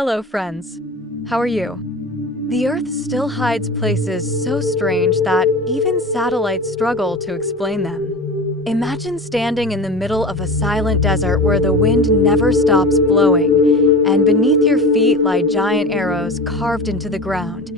Hello, friends. How are you? The Earth still hides places so strange that even satellites struggle to explain them. Imagine standing in the middle of a silent desert where the wind never stops blowing, and beneath your feet lie giant arrows carved into the ground,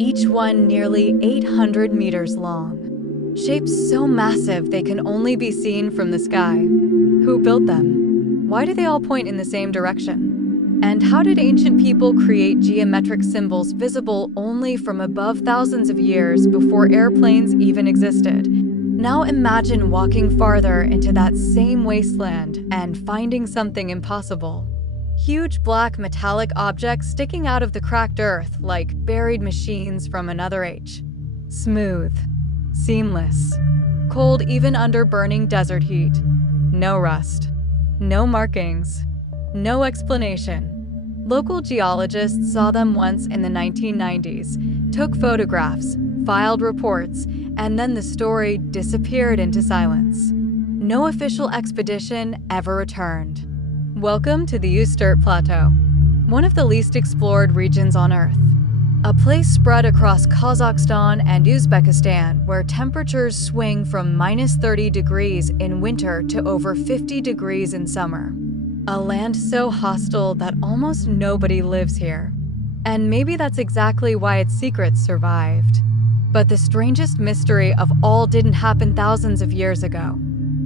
each one nearly 800 meters long. Shapes so massive they can only be seen from the sky. Who built them? Why do they all point in the same direction? And how did ancient people create geometric symbols visible only from above thousands of years before airplanes even existed? Now imagine walking farther into that same wasteland and finding something impossible. Huge black metallic objects sticking out of the cracked earth like buried machines from another age. Smooth, seamless, cold even under burning desert heat. No rust, no markings. No explanation. Local geologists saw them once in the 1990s, took photographs, filed reports, and then the story disappeared into silence. No official expedition ever returned. Welcome to the Ustyurt Plateau, one of the least explored regions on Earth. A place spread across Kazakhstan and Uzbekistan where temperatures swing from -30 degrees in winter to over 50 degrees in summer. A land so hostile that almost nobody lives here. And maybe that's exactly why its secrets survived. But the strangest mystery of all didn't happen thousands of years ago.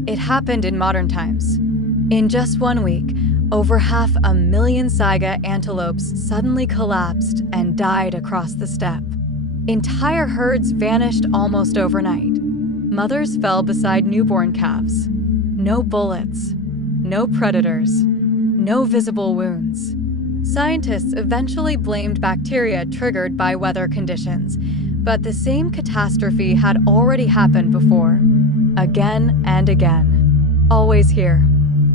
It happened in modern times. In just 1 week, over 500,000 saiga antelopes suddenly collapsed and died across the steppe. Entire herds vanished almost overnight. Mothers fell beside newborn calves. No bullets, no predators, no visible wounds. Scientists eventually blamed bacteria triggered by weather conditions, but the same catastrophe had already happened before. Again and again. Always here,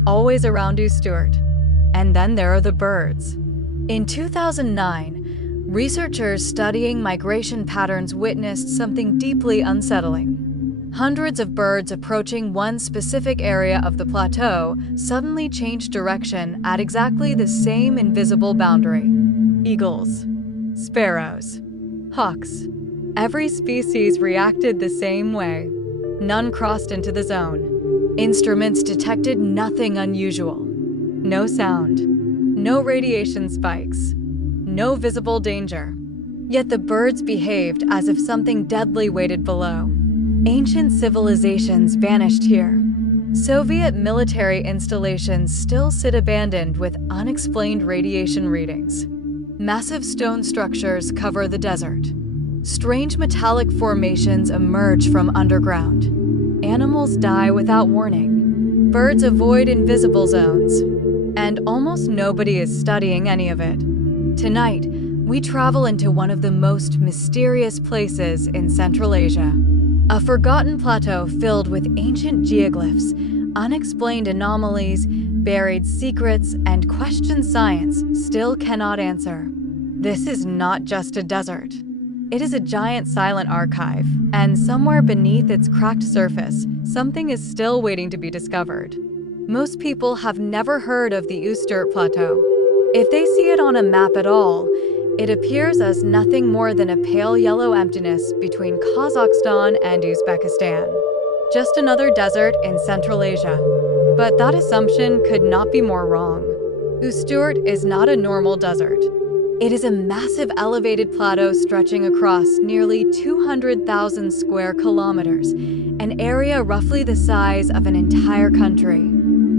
always around Ustyurt. And then there are the birds. In 2009, researchers studying migration patterns witnessed something deeply unsettling. Hundreds of birds approaching one specific area of the plateau suddenly changed direction at exactly the same invisible boundary. Eagles, sparrows, hawks. Every species reacted the same way. None crossed into the zone. Instruments detected nothing unusual. No sound, no radiation spikes, no visible danger. Yet the birds behaved as if something deadly waited below. Ancient civilizations vanished here. Soviet military installations still sit abandoned with unexplained radiation readings. Massive stone structures cover the desert. Strange metallic formations emerge from underground. Animals die without warning. Birds avoid invisible zones. And almost nobody is studying any of it. Tonight, we travel into one of the most mysterious places in Central Asia. A forgotten plateau filled with ancient geoglyphs, unexplained anomalies, buried secrets, and questions science still cannot answer. This is not just a desert. It is a giant silent archive, and somewhere beneath its cracked surface, something is still waiting to be discovered. Most people have never heard of the Ustyurt Plateau. If they see it on a map at all, it appears as nothing more than a pale yellow emptiness between Kazakhstan and Uzbekistan. Just another desert in Central Asia. But that assumption could not be more wrong. Ustyurt is not a normal desert. It is a massive elevated plateau stretching across nearly 200,000 square kilometers, an area roughly the size of an entire country.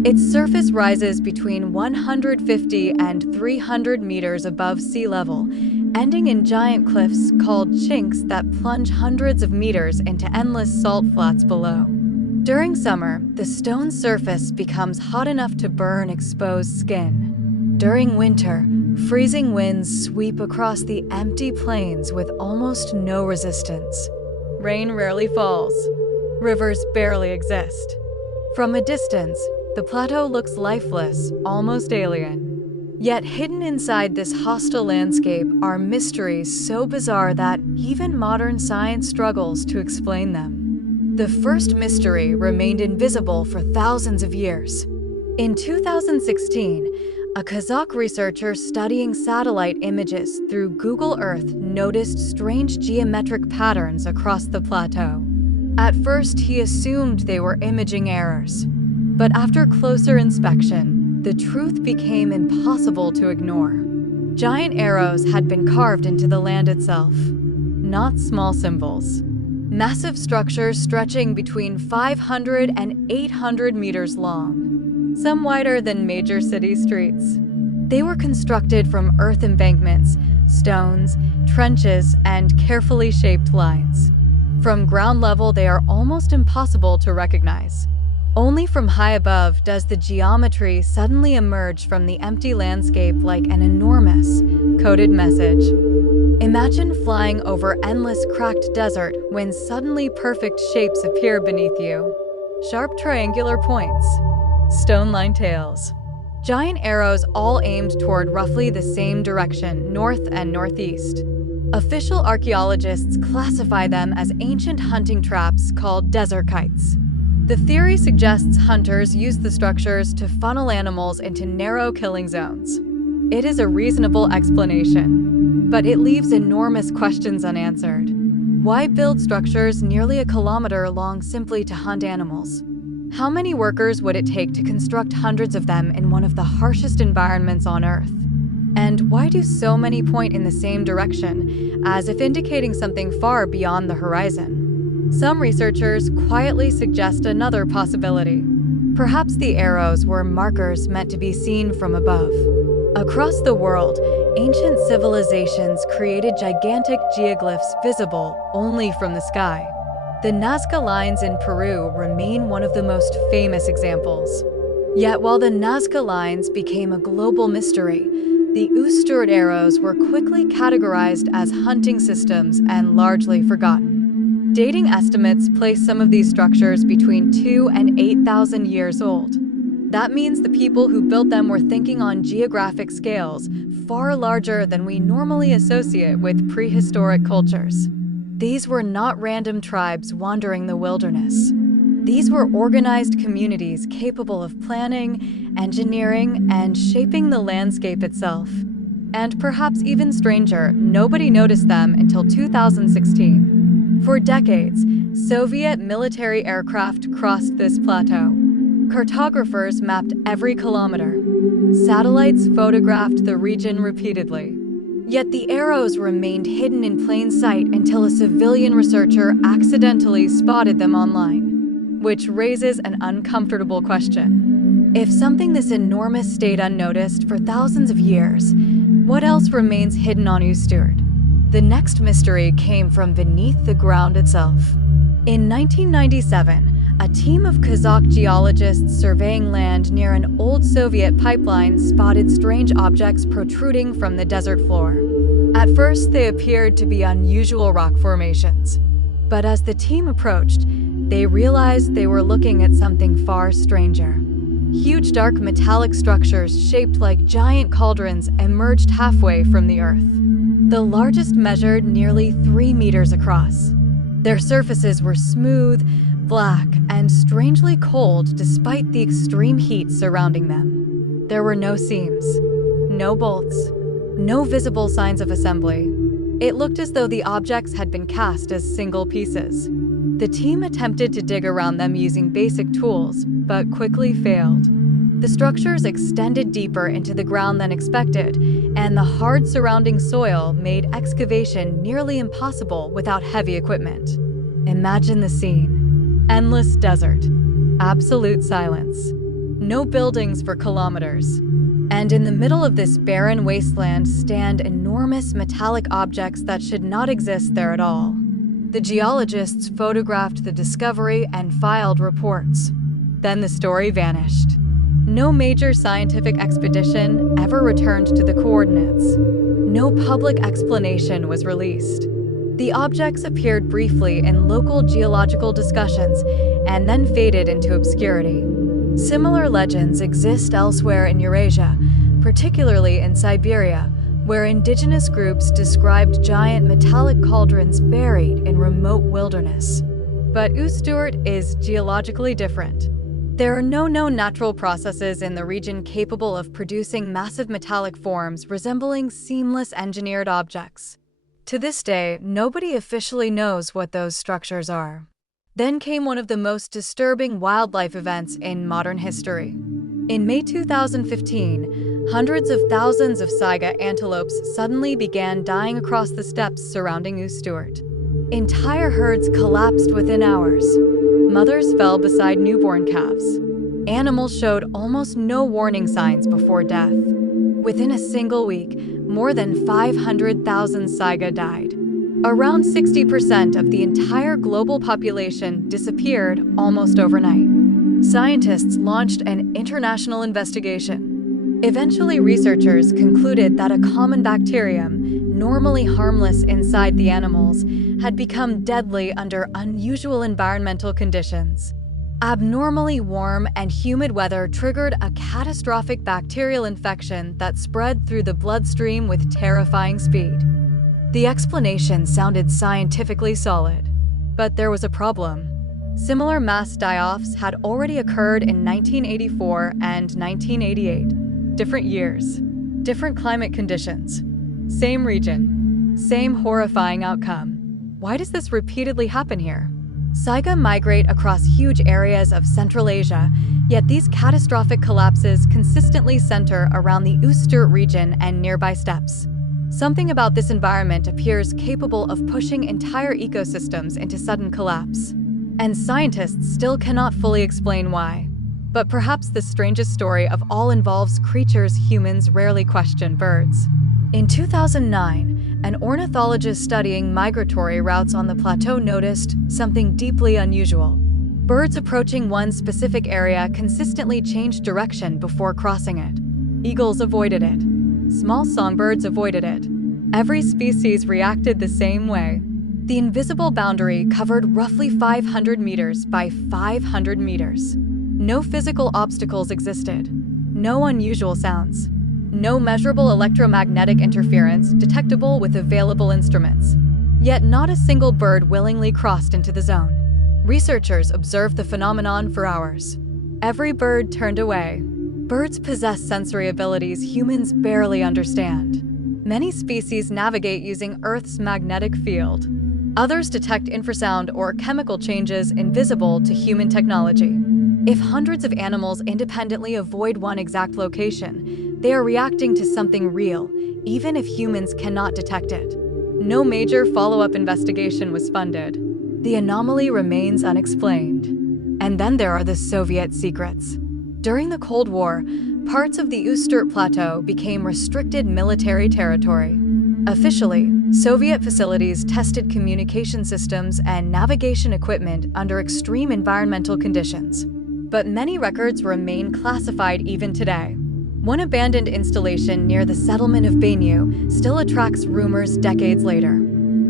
Its surface rises between 150 and 300 meters above sea level, ending in giant cliffs called chinks that plunge hundreds of meters into endless salt flats below. During summer, the stone surface becomes hot enough to burn exposed skin. During winter, freezing winds sweep across the empty plains with almost no resistance. Rain rarely falls. Rivers barely exist. From a distance, the plateau looks lifeless, almost alien. Yet hidden inside this hostile landscape are mysteries so bizarre that even modern science struggles to explain them. The first mystery remained invisible for thousands of years. In 2016, A Kazakh researcher studying satellite images through Google Earth noticed strange geometric patterns across the plateau. At first, he assumed they were imaging errors. But after closer inspection, the truth became impossible to ignore. Giant arrows had been carved into the land itself, not small symbols. Massive structures stretching between 500 and 800 meters long, some wider than major city streets. They were constructed from earth embankments, stones, trenches, and carefully shaped lines. From ground level, they are almost impossible to recognize. Only from high above does the geometry suddenly emerge from the empty landscape like an enormous, coded message. Imagine flying over endless cracked desert when suddenly perfect shapes appear beneath you. Sharp triangular points, stone-lined tails. Giant arrows all aimed toward roughly the same direction, north and northeast. Official archaeologists classify them as ancient hunting traps called desert kites. The theory suggests hunters used the structures to funnel animals into narrow killing zones. It is a reasonable explanation, but it leaves enormous questions unanswered. Why build structures nearly a kilometer long simply to hunt animals? How many workers would it take to construct hundreds of them in one of the harshest environments on Earth? And why do so many point in the same direction, as if indicating something far beyond the horizon? Some researchers quietly suggest another possibility. Perhaps the arrows were markers meant to be seen from above. Across the world, ancient civilizations created gigantic geoglyphs visible only from the sky. The Nazca lines in Peru remain one of the most famous examples. Yet while the Nazca lines became a global mystery, the Ustyurt arrows were quickly categorized as hunting systems and largely forgotten. Dating estimates place some of these structures between 2,000 and 8,000 years old. That means the people who built them were thinking on geographic scales far larger than we normally associate with prehistoric cultures. These were not random tribes wandering the wilderness. These were organized communities capable of planning, engineering, and shaping the landscape itself. And perhaps even stranger, nobody noticed them until 2016. For decades, Soviet military aircraft crossed this plateau. Cartographers mapped every kilometer. Satellites photographed the region repeatedly. Yet the arrows remained hidden in plain sight until a civilian researcher accidentally spotted them online, which raises an uncomfortable question. If something this enormous stayed unnoticed for thousands of years, what else remains hidden on Ustyurt? The next mystery came from beneath the ground itself. In 1997, a team of Kazakh geologists surveying land near an old Soviet pipeline spotted strange objects protruding from the desert floor. At first, they appeared to be unusual rock formations. But as the team approached, they realized they were looking at something far stranger. Huge dark metallic structures shaped like giant cauldrons emerged halfway from the earth. The largest measured nearly 3 meters across. Their surfaces were smooth, black, and strangely cold despite the extreme heat surrounding them. There were no seams, no bolts, no visible signs of assembly. It looked as though the objects had been cast as single pieces. The team attempted to dig around them using basic tools, but quickly failed. The structures extended deeper into the ground than expected, and the hard surrounding soil made excavation nearly impossible without heavy equipment. Imagine the scene. Endless desert, absolute silence, no buildings for kilometers. And in the middle of this barren wasteland stand enormous metallic objects that should not exist there at all. The geologists photographed the discovery and filed reports. Then the story vanished. No major scientific expedition ever returned to the coordinates. No public explanation was released. The objects appeared briefly in local geological discussions and then faded into obscurity. Similar legends exist elsewhere in Eurasia, particularly in Siberia, where indigenous groups described giant metallic cauldrons buried in remote wilderness. But Ustyurt is geologically different. There are no known natural processes in the region capable of producing massive metallic forms resembling seamless engineered objects. To this day, nobody officially knows what those structures are. Then came one of the most disturbing wildlife events in modern history. In May 2015, hundreds of thousands of saiga antelopes suddenly began dying across the steppes surrounding Ustyurt. Entire herds collapsed within hours. Mothers fell beside newborn calves. Animals showed almost no warning signs before death. Within a single week, more than 500,000 saiga died. Around 60% of the entire global population disappeared almost overnight. Scientists launched an international investigation. Eventually, researchers concluded that a common bacterium, normally harmless inside the animals, had become deadly under unusual environmental conditions. Abnormally warm and humid weather triggered a catastrophic bacterial infection that spread through the bloodstream with terrifying speed. The explanation sounded scientifically solid, but there was a problem. Similar mass die-offs had already occurred in 1984 and 1988. Different years, different climate conditions, same region, same horrifying outcome. Why does this repeatedly happen here? Saiga migrate across huge areas of Central Asia, yet these catastrophic collapses consistently center around the Ustyurt region and nearby steppes. Something about this environment appears capable of pushing entire ecosystems into sudden collapse. And scientists still cannot fully explain why. But perhaps the strangest story of all involves creatures humans rarely question: birds. In 2009, an ornithologist studying migratory routes on the plateau noticed something deeply unusual. Birds approaching one specific area consistently changed direction before crossing it. Eagles avoided it. Small songbirds avoided it. Every species reacted the same way. The invisible boundary covered roughly 500 meters by 500 meters. No physical obstacles existed. No unusual sounds. No measurable electromagnetic interference detectable with available instruments. Yet not a single bird willingly crossed into the zone. Researchers observed the phenomenon for hours. Every bird turned away. Birds possess sensory abilities humans barely understand. Many species navigate using Earth's magnetic field. Others detect infrasound or chemical changes invisible to human technology. If hundreds of animals independently avoid one exact location, they are reacting to something real, even if humans cannot detect it. No major follow-up investigation was funded. The anomaly remains unexplained. And then there are the Soviet secrets. During the Cold War, parts of the Ustyurt Plateau became restricted military territory. Officially, Soviet facilities tested communication systems and navigation equipment under extreme environmental conditions. But many records remain classified even today. One abandoned installation near the settlement of Bennu still attracts rumors decades later.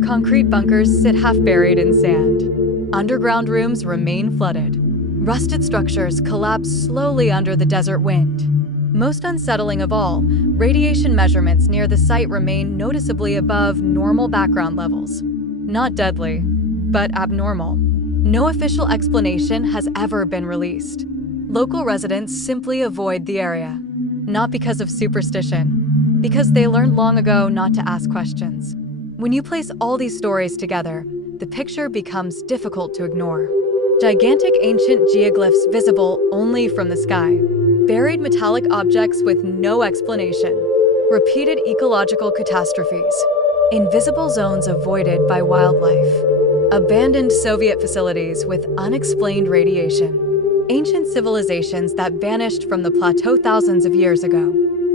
Concrete bunkers sit half-buried in sand. Underground rooms remain flooded. Rusted structures collapse slowly under the desert wind. Most unsettling of all, radiation measurements near the site remain noticeably above normal background levels. Not deadly, but abnormal. No official explanation has ever been released. Local residents simply avoid the area. Not because of superstition, because they learned long ago not to ask questions. When you place all these stories together, the picture becomes difficult to ignore. Gigantic ancient geoglyphs visible only from the sky. Buried metallic objects with no explanation. Repeated ecological catastrophes. Invisible zones avoided by wildlife. Abandoned Soviet facilities with unexplained radiation. Ancient civilizations that vanished from the plateau thousands of years ago.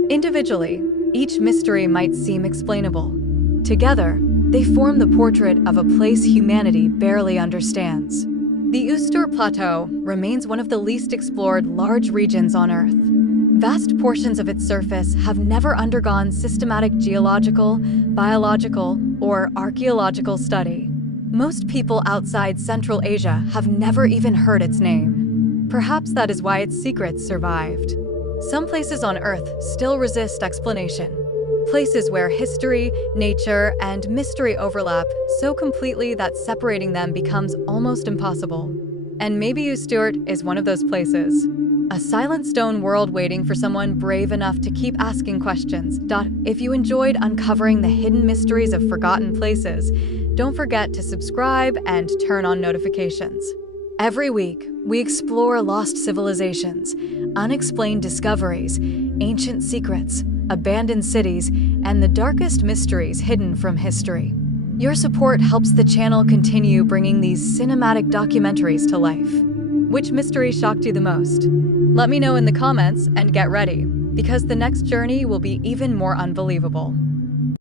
Individually, each mystery might seem explainable. Together, they form the portrait of a place humanity barely understands. The Ustyurt Plateau remains one of the least explored large regions on Earth. Vast portions of its surface have never undergone systematic geological, biological, or archaeological study. Most people outside Central Asia have never even heard its name. Perhaps that is why its secrets survived. Some places on Earth still resist explanation. Places where history, nature, and mystery overlap so completely that separating them becomes almost impossible. And maybe Ustyurt is one of those places. A silent stone world waiting for someone brave enough to keep asking questions. If you enjoyed uncovering the hidden mysteries of forgotten places, don't forget to subscribe and turn on notifications. Every week, we explore lost civilizations, unexplained discoveries, ancient secrets, abandoned cities, and the darkest mysteries hidden from history. Your support helps the channel continue bringing these cinematic documentaries to life. Which mystery shocked you the most? Let me know in the comments and get ready, because the next journey will be even more unbelievable.